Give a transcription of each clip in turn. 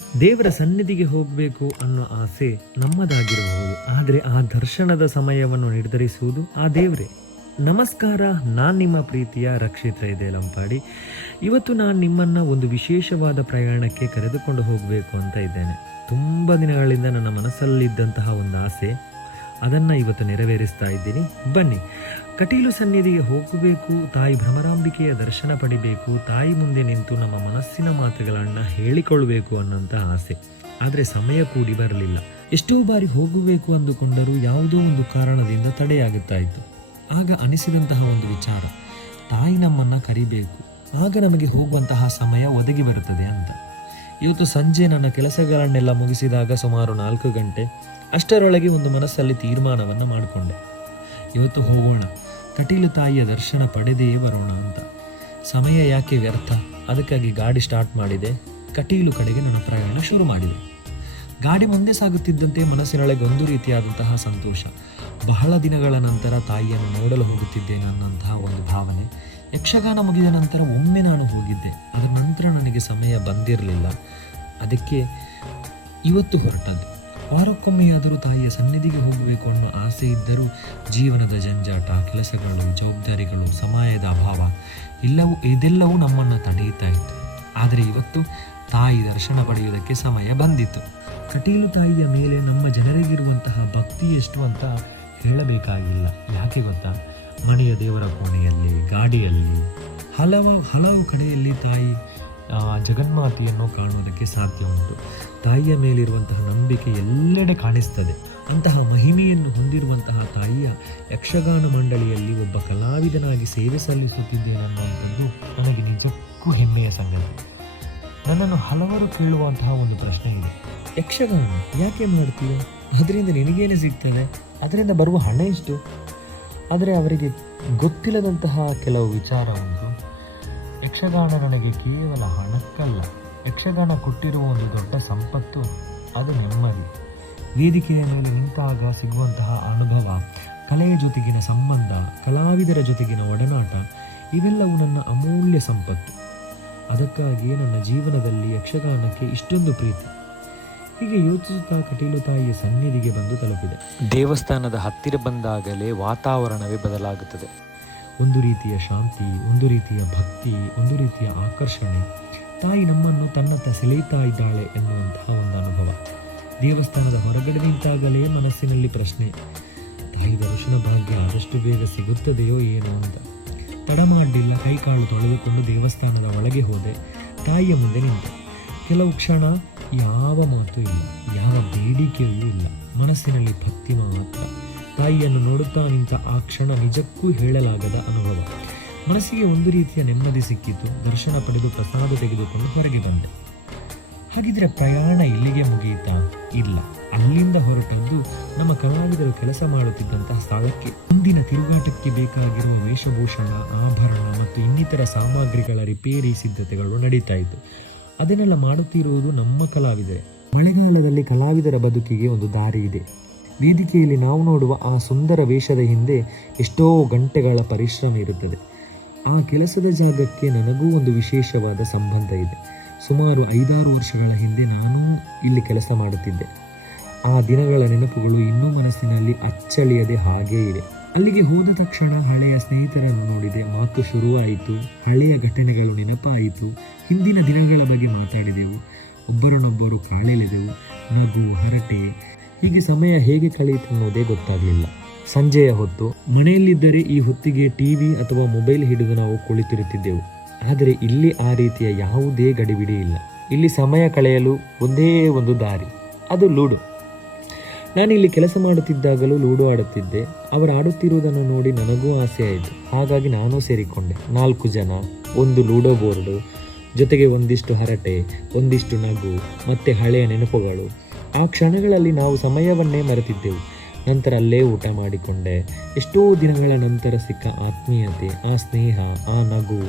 ದೇವರ ಸನ್ನಿಧಿಗೆ ಹೋಗಬೇಕು ಅನ್ನೋ ಆಸೆ ನಮ್ಮದಾಗಿರಬಹುದು, ಆದರೆ ಆ ದರ್ಶನದ ಸಮಯವನ್ನು ನಿರ್ಧರಿಸುವುದು ಆ ದೇವರೇ. ನಮಸ್ಕಾರ, ನಾನು ನಿಮ್ಮ ಪ್ರೀತಿಯ ರಕ್ಷಿತ ಇದೆ ಲಂಪಾಡಿ. ಇವತ್ತು ನಾನು ನಿಮ್ಮನ್ನು ಒಂದು ವಿಶೇಷವಾದ ಪ್ರಯಾಣಕ್ಕೆ ಕರೆದುಕೊಂಡು ಹೋಗಬೇಕು ಅಂತ ಇದ್ದೇನೆ. ತುಂಬ ದಿನಗಳಿಂದ ನನ್ನ ಮನಸ್ಸಲ್ಲಿದ್ದಂತಹ ಒಂದು ಆಸೆ, ಅದನ್ನು ಇವತ್ತು ನೆರವೇರಿಸ್ತಾ ಇದ್ದೀನಿ. ಬನ್ನಿ, ಕಟೀಲು ಸನ್ನಿಧಿಗೆ ಹೋಗಬೇಕು, ತಾಯಿ ಭ್ರಮರಾಂಬಿಕೆಯ ದರ್ಶನ ಪಡಿಬೇಕು, ತಾಯಿ ಮುಂದೆ ನಿಂತು ನಮ್ಮ ಮನಸ್ಸಿನ ಮಾತುಗಳನ್ನು ಹೇಳಿಕೊಳ್ಬೇಕು ಅನ್ನೋಂಥ ಆಸೆ. ಆದರೆ ಸಮಯ ಕೂಡಿ ಬರಲಿಲ್ಲ. ಎಷ್ಟೋ ಬಾರಿ ಹೋಗಬೇಕು ಅಂದುಕೊಂಡರೂ ಯಾವುದೋ ಒಂದು ಕಾರಣದಿಂದ ತಡೆಯಾಗುತ್ತಾ ಇತ್ತು. ಆಗ ಅನಿಸಿದಂತಹ ಒಂದು ವಿಚಾರ, ತಾಯಿ ನಮ್ಮನ್ನು ಕರಿಬೇಕು, ಆಗ ನಮಗೆ ಹೋಗುವಂತಹ ಸಮಯ ಒದಗಿ ಬರುತ್ತದೆ ಅಂತ. ಇವತ್ತು ಸಂಜೆ ನನ್ನ ಕೆಲಸಗಳನ್ನೆಲ್ಲ ಮುಗಿಸಿದಾಗ ಸುಮಾರು 4 ಗಂಟೆ. ಅಷ್ಟರೊಳಗೆ ಒಂದು ಮನಸ್ಸಲ್ಲಿ ತೀರ್ಮಾನವನ್ನು ಮಾಡಿಕೊಂಡೆ, ಇವತ್ತು ಹೋಗೋಣ, ಕಟೀಲು ತಾಯಿಯ ದರ್ಶನ ಪಡೆದೇ ಬರೋಣ ಅಂತ. ಸಮಯ ಯಾಕೆ ವ್ಯರ್ಥ, ಅದಕ್ಕಾಗಿ ಗಾಡಿ ಸ್ಟಾರ್ಟ್ ಮಾಡಿದೆ. ಕಟೀಲು ಕಡೆಗೆ ನನ್ನ ಪ್ರಯಾಣ ಶುರು ಮಾಡಿದೆ. ಗಾಡಿ ಮುಂದೆ ಸಾಗುತ್ತಿದ್ದಂತೆ ಮನಸ್ಸಿನೊಳಗೆ ಒಂದು ರೀತಿಯಾದಂತಹ ಸಂತೋಷ. ಬಹಳ ದಿನಗಳ ನಂತರ ತಾಯಿಯನ್ನು ನೋಡಲು ಹೋಗುತ್ತಿದ್ದೇನೆ ಅನ್ನಂತಹ ಒಂದು ಭಾವನೆ. ಯಕ್ಷಗಾನ ಮುಗಿದ ನಂತರ ಒಮ್ಮೆ ನಾನು ಹೋಗಿದ್ದೆ, ಅದರ ನಂತರ ನನಗೆ ಸಮಯ ಬಂದಿರಲಿಲ್ಲ. ಅದಕ್ಕೆ ಇವತ್ತು ಹೊರಟದ್ದು. ವಾರಕ್ಕೊಮ್ಮೆಯಾದರೂ ತಾಯಿಯ ಸನ್ನಿಧಿಗೆ ಹೋಗಬೇಕು ಅನ್ನೋ ಆಸೆ ಇದ್ದರೂ ಜೀವನದ ಜಂಜಾಟ, ಕೆಲಸಗಳು, ಜವಾಬ್ದಾರಿಗಳು, ಸಮಯದ ಅಭಾವ ಇದೆಲ್ಲವೂ ನಮ್ಮನ್ನು ತಡೆಯುತ್ತಾ ಇತ್ತು. ಆದರೆ ಇವತ್ತು ತಾಯಿ ದರ್ಶನ ಪಡೆಯುವುದಕ್ಕೆ ಸಮಯ ಬಂದಿತ್ತು. ಕಟೀಲು ತಾಯಿಯ ಮೇಲೆ ನಮ್ಮ ಜನರಿಗಿರುವಂತಹ ಭಕ್ತಿ ಎಷ್ಟು ಅಂತ ಹೇಳಬೇಕಾಗಿಲ್ಲ. ಯಾಕೆ ಗೊತ್ತಾ, ಮನೆಯ ದೇವರ ಕೋಣೆಯಲ್ಲಿ, ಗಾಡಿಯಲ್ಲಿ, ಹಲವು ಕಡೆಯಲ್ಲಿ ತಾಯಿ ಜಗನ್ಮಾತೆಯನ್ನು ಕಾಣುವುದಕ್ಕೆ ಸಾಧ್ಯ ಉಂಟು. ತಾಯಿಯ ಮೇಲಿರುವಂತಹ ನಂಬಿಕೆ ಎಲ್ಲೆಡೆ ಕಾಣಿಸ್ತದೆ. ಅಂತಹ ಮಹಿಮೆಯನ್ನು ಹೊಂದಿರುವಂತಹ ತಾಯಿಯ ಯಕ್ಷಗಾನ ಮಂಡಳಿಯಲ್ಲಿ ಒಬ್ಬ ಕಲಾವಿದನಾಗಿ ಸೇವೆ ಸಲ್ಲಿಸುತ್ತಿದ್ದೇನೆ ಅನ್ನುವಂಥದ್ದು ನನಗೆ ನಿಜಕ್ಕೂ ಹೆಮ್ಮೆಯ ಸಂಗತಿ. ನನ್ನನ್ನು ಹಲವರು ಕೇಳುವಂತಹ ಒಂದು ಪ್ರಶ್ನೆ ಇದೆ, ಯಕ್ಷಗಾನ ಯಾಕೆ ಮಾಡ್ತೀಯೋ, ಅದರಿಂದ ನಿನಗೇನೆ ಸಿಗ್ತದೆ, ಅದರಿಂದ ಬರುವ ಹಣ ಎಷ್ಟು? ಆದರೆ ಅವರಿಗೆ ಗೊತ್ತಿಲ್ಲದಂತಹ ಕೆಲವು ವಿಚಾರ ಉಂಟು. ಯಕ್ಷಗಾನ ನನಗೆ ಕೇವಲ ಹಣಕ್ಕಲ್ಲ, ಯಕ್ಷಗಾನ ಕೊಟ್ಟಿರುವ ಒಂದು ದೊಡ್ಡ ಸಂಪತ್ತು, ಅದು ನೆಮ್ಮದಿ. ವೇದಿಕೆಯ ಮೇಲೆ ನಿಂತಾಗ ಸಿಗುವಂತಹ ಅನುಭವ, ಕಲೆಯ ಜೊತೆಗಿನ ಸಂಬಂಧ, ಕಲಾವಿದರ ಜೊತೆಗಿನ ಒಡನಾಟ, ಇವೆಲ್ಲವೂ ನನ್ನ ಅಮೂಲ್ಯ ಸಂಪತ್ತು. ಅದಕ್ಕಾಗಿಯೇ ನನ್ನ ಜೀವನದಲ್ಲಿ ಯಕ್ಷಗಾನಕ್ಕೆ ಇಷ್ಟೊಂದು ಪ್ರೀತಿ. ಹೀಗೆ ಯೋಚಿಸುತ್ತಾ ಕಟೀಲು ತಾಯಿಯ ಸನ್ನಿಧಿಗೆ ಬಂದು ತಲುಪಿದೆ. ದೇವಸ್ಥಾನದ ಹತ್ತಿರ ಬಂದಾಗಲೇ ವಾತಾವರಣವೇ ಬದಲಾಗುತ್ತದೆ. ಒಂದು ರೀತಿಯ ಶಾಂತಿ, ಒಂದು ರೀತಿಯ ಭಕ್ತಿ, ಒಂದು ರೀತಿಯ ಆಕರ್ಷಣೆ. ತಾಯಿ ನಮ್ಮನ್ನು ತನ್ನತ್ತ ಸೆಳೆಯುತ್ತಾ ಇದ್ದಾಳೆ ಎನ್ನುವಂತಹ ಒಂದು ಅನುಭವ. ದೇವಸ್ಥಾನದ ಹೊರಗಡೆ ನಿಂತಾಗಲೇ ಮನಸ್ಸಿನಲ್ಲಿ ಪ್ರಶ್ನೆ, ತಾಯಿ ದರ್ಶನ ಭಾಗ್ಯ ಆದಷ್ಟು ಬೇಗ ಸಿಗುತ್ತದೆಯೋ ಏನೋ ಅಂತ. ತಡ ಮಾಡಲಿಲ್ಲ, ಕೈಕಾಲು ತೊಳೆದುಕೊಂಡು ದೇವಸ್ಥಾನದ ಒಳಗೆ ಹೋದೆ. ತಾಯಿಯ ಮುಂದೆ ನಿಂತೆ. ಕೆಲವು ಕ್ಷಣ ಯಾವ ಮಾತು ಇಲ್ಲ, ಯಾವ ಬೇಡಿಕೆಯೂ ಇಲ್ಲ, ಮನಸ್ಸಿನಲ್ಲಿ ಭಕ್ತಿ ಮಾತ್ರ. ತಾಯಿಯನ್ನು ನೋಡುತ್ತಾ ನಿಂತ ಆ ಕ್ಷಣ ನಿಜಕ್ಕೂ ಹೇಳಲಾಗದ ಅನುಭವ. ಮನಸ್ಸಿಗೆ ಒಂದು ರೀತಿಯ ನೆಮ್ಮದಿ ಸಿಕ್ಕಿತು. ದರ್ಶನ ಪಡೆದು ಪ್ರಸಾದ ತೆಗೆದುಕೊಂಡು ಹೊರಗೆ ಬಂದೆ. ಹಾಗಿದ್ರೆ ಪ್ರಯಾಣ ಇಲ್ಲಿಗೆ ಮುಗಿಯಿತಾ? ಇಲ್ಲ, ಅಲ್ಲಿಂದ ಹೊರಟದ್ದು ನಮ್ಮ ಕಲಾವಿದರು ಕೆಲಸ ಮಾಡುತ್ತಿದ್ದಂತಹ ಸ್ಥಳಕ್ಕೆ. ಮುಂದಿನ ತಿರುಗಾಟಕ್ಕೆ ಬೇಕಾಗಿರುವ ವೇಷಭೂಷಣ, ಆಭರಣ ಮತ್ತು ಇನ್ನಿತರ ಸಾಮಗ್ರಿಗಳ ರಿಪೇರಿ ಸಿದ್ಧತೆಗಳು ನಡೀತಾ ಇತ್ತು. ಅದನ್ನೆಲ್ಲ ಮಾಡುತ್ತಿರುವುದು ನಮ್ಮ ಕಲಾವಿದರೇ. ಮಳೆಗಾಲದಲ್ಲಿ ಕಲಾವಿದರ ಬದುಕಿಗೆ ಒಂದು ದಾರಿ ಇದೆ. ವೇದಿಕೆಯಲ್ಲಿ ನಾವು ನೋಡುವ ಆ ಸುಂದರ ವೇಷದ ಹಿಂದೆ ಎಷ್ಟೋ ಗಂಟೆಗಳ ಪರಿಶ್ರಮ ಇರುತ್ತದೆ. ಆ ಕೆಲಸದ ಜಾಗಕ್ಕೆ ನನಗೂ ಒಂದು ವಿಶೇಷವಾದ ಸಂಬಂಧ ಇದೆ. ಸುಮಾರು 5-6 ವರ್ಷಗಳ ಹಿಂದೆ ನಾನೂ ಇಲ್ಲಿ ಕೆಲಸ ಮಾಡುತ್ತಿದ್ದೆ. ಆ ದಿನಗಳ ನೆನಪುಗಳು ಇನ್ನೂ ಮನಸ್ಸಿನಲ್ಲಿ ಅಚ್ಚಳಿಯದೆ ಹಾಗೇ ಇವೆ. ಅಲ್ಲಿಗೆ ಹೋದ ತಕ್ಷಣ ಹಳೆಯ ಸ್ನೇಹಿತರನ್ನು ನೋಡಿದೆ, ಮಾತು ಶುರುವಾಯಿತು, ಹಳೆಯ ಘಟನೆಗಳು ನೆನಪಾಯಿತು, ಹಿಂದಿನ ದಿನಗಳ ಬಗ್ಗೆ ಮಾತಾಡಿದೆವು, ಒಬ್ಬರನ್ನೊಬ್ಬರು ಕಾಳೆಳೆದೆವು, ನಗು, ಹರಟೆ, ಹೀಗೆ ಸಮಯ ಹೇಗೆ ಕಳೆಯಿತು ಅನ್ನೋದೇ ಗೊತ್ತಾಗಲಿಲ್ಲ. ಸಂಜೆಯ ಹೊತ್ತು ಮನೆಯಲ್ಲಿದ್ದರೆ ಈ ಹೊತ್ತಿಗೆ ಟಿವಿ ಅಥವಾ ಮೊಬೈಲ್ ಹಿಡಿದು ನಾವು ಕುಳಿತಿರುತ್ತಿದ್ದೆವು. ಆದರೆ ಇಲ್ಲಿ ಆ ರೀತಿಯ ಯಾವುದೇ ಗಡಿಬಿಡಿ ಇಲ್ಲ. ಇಲ್ಲಿ ಸಮಯ ಕಳೆಯಲು ಒಂದೇ ಒಂದು ದಾರಿ, ಅದು ಲೂಡೋ. ನಾನಿಲ್ಲಿ ಕೆಲಸ ಮಾಡುತ್ತಿದ್ದಾಗಲೂ ಲೂಡೋ ಆಡುತ್ತಿದ್ದೆ. ಅವರು ಆಡುತ್ತಿರುವುದನ್ನು ನೋಡಿ ನನಗೂ ಆಸೆ ಆಯಿತು. ಹಾಗಾಗಿ ನಾನೂ ಸೇರಿಕೊಂಡೆ. 4 ಜನ, ಒಂದು ಲೂಡೋ ಬೋರ್ಡು, ಜೊತೆಗೆ ಒಂದಿಷ್ಟು ಹರಟೆ, ಒಂದಿಷ್ಟು ನಗು, ಮತ್ತೆ ಹಳೆಯ ನೆನಪುಗಳು. ಆ ಕ್ಷಣಗಳಲ್ಲಿ ನಾವು ಸಮಯವನ್ನೇ ಮರೆತಿದ್ದೆವು. ನಂತರ ಅಲ್ಲೇ ಊಟ ಮಾಡಿಕೊಂಡೆ. ಎಷ್ಟೋ ದಿನಗಳ ನಂತರ ಸಿಕ್ಕ ಆತ್ಮೀಯತೆ, ಆ ಸ್ನೇಹ, ಆ ನಗು,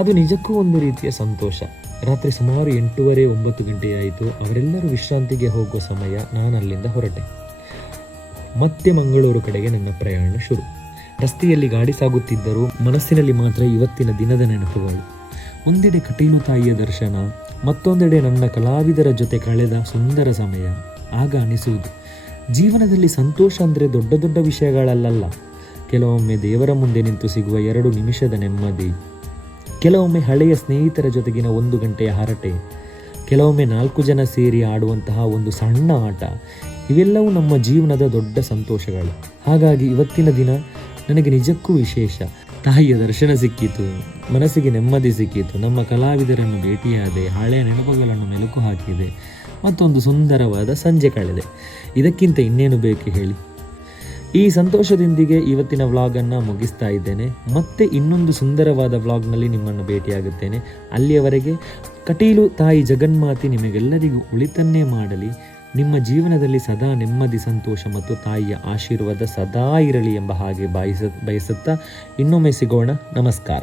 ಅದು ನಿಜಕ್ಕೂ ಒಂದು ರೀತಿಯ ಸಂತೋಷ. ರಾತ್ರಿ ಸುಮಾರು 8:30-9 ಗಂಟೆಯಾಯಿತು. ಅವರೆಲ್ಲರೂ ವಿಶ್ರಾಂತಿಗೆ ಹೋಗುವ ಸಮಯ. ನಾನು ಅಲ್ಲಿಂದ ಹೊರಟೆ. ಮತ್ತೆ ಮಂಗಳೂರು ಕಡೆಗೆ ನನ್ನ ಪ್ರಯಾಣ ಶುರು. ರಸ್ತೆಯಲ್ಲಿ ಗಾಡಿ ಸಾಗುತ್ತಿದ್ದರೂ ಮನಸ್ಸಿನಲ್ಲಿ ಮಾತ್ರ ಇವತ್ತಿನ ದಿನದ ನೆನಪುಗಳು. ಒಂದೆಡೆ ಕಟೀಲು ತಾಯಿಯ ದರ್ಶನ, ಮತ್ತೊಂದೆಡೆ ನನ್ನ ಕಲಾವಿದರ ಜೊತೆ ಕಳೆದ ಸುಂದರ ಸಮಯ. ಆಗ ಅನಿಸುವುದು, ಜೀವನದಲ್ಲಿ ಸಂತೋಷ ಅಂದರೆ ದೊಡ್ಡ ದೊಡ್ಡ ವಿಷಯಗಳಲ್ಲ. ಕೆಲವೊಮ್ಮೆ ದೇವರ ಮುಂದೆ ನಿಂತು ಸಿಗುವ 2 ನಿಮಿಷದ ನೆಮ್ಮದಿ, ಕೆಲವೊಮ್ಮೆ ಹಳೆಯ ಸ್ನೇಹಿತರ ಜೊತೆಗಿನ 1 ಗಂಟೆಯ ಹರಟೆ, ಕೆಲವೊಮ್ಮೆ 4 ಜನ ಸೇರಿ ಆಡುವಂತಹ ಒಂದು ಸಣ್ಣ ಆಟ, ಇವೆಲ್ಲವೂ ನಮ್ಮ ಜೀವನದ ದೊಡ್ಡ ಸಂತೋಷಗಳು. ಹಾಗಾಗಿ ಇವತ್ತಿನ ದಿನ ನನಗೆ ನಿಜಕ್ಕೂ ವಿಶೇಷ. ತಾಯಿಯ ದರ್ಶನ ಸಿಕ್ಕಿತು, ಮನಸ್ಸಿಗೆ ನೆಮ್ಮದಿ ಸಿಕ್ಕಿತು, ನಮ್ಮ ಕಲಾವಿದರನ್ನು ಭೇಟಿಯಾದೆ, ಹಳೆಯ ನೆನಪುಗಳನ್ನು ಮೆಲುಕು ಹಾಕಿದೆ, ಮತ್ತೊಂದು ಸುಂದರವಾದ ಸಂಜೆ ಕಳೆದೆ. ಇದಕ್ಕಿಂತ ಇನ್ನೇನು ಬೇಕು ಹೇಳಿ? ಈ ಸಂತೋಷದೊಂದಿಗೆ ಇವತ್ತಿನ ವ್ಲಾಗನ್ನು ಮುಗಿಸ್ತಾ ಇದ್ದೇನೆ. ಮತ್ತೆ ಇನ್ನೊಂದು ಸುಂದರವಾದ ವ್ಲಾಗ್ನಲ್ಲಿ ನಿಮ್ಮನ್ನು ಭೇಟಿಯಾಗುತ್ತೇನೆ. ಅಲ್ಲಿಯವರೆಗೆ ಕಟೀಲು ತಾಯಿ ಜಗನ್ಮಾತೆ ನಿಮಗೆಲ್ಲರಿಗೂ ಒಳಿತನ್ನೇ ಮಾಡಲಿ. ನಿಮ್ಮ ಜೀವನದಲ್ಲಿ ಸದಾ ನೆಮ್ಮದಿ, ಸಂತೋಷ ಮತ್ತು ತಾಯಿಯ ಆಶೀರ್ವಾದ ಸದಾ ಇರಲಿ ಎಂಬ ಹಾಗೆ ಬಯಸುತ್ತಾ ಇನ್ನೊಮ್ಮೆ ಸಿಗೋಣ. ನಮಸ್ಕಾರ.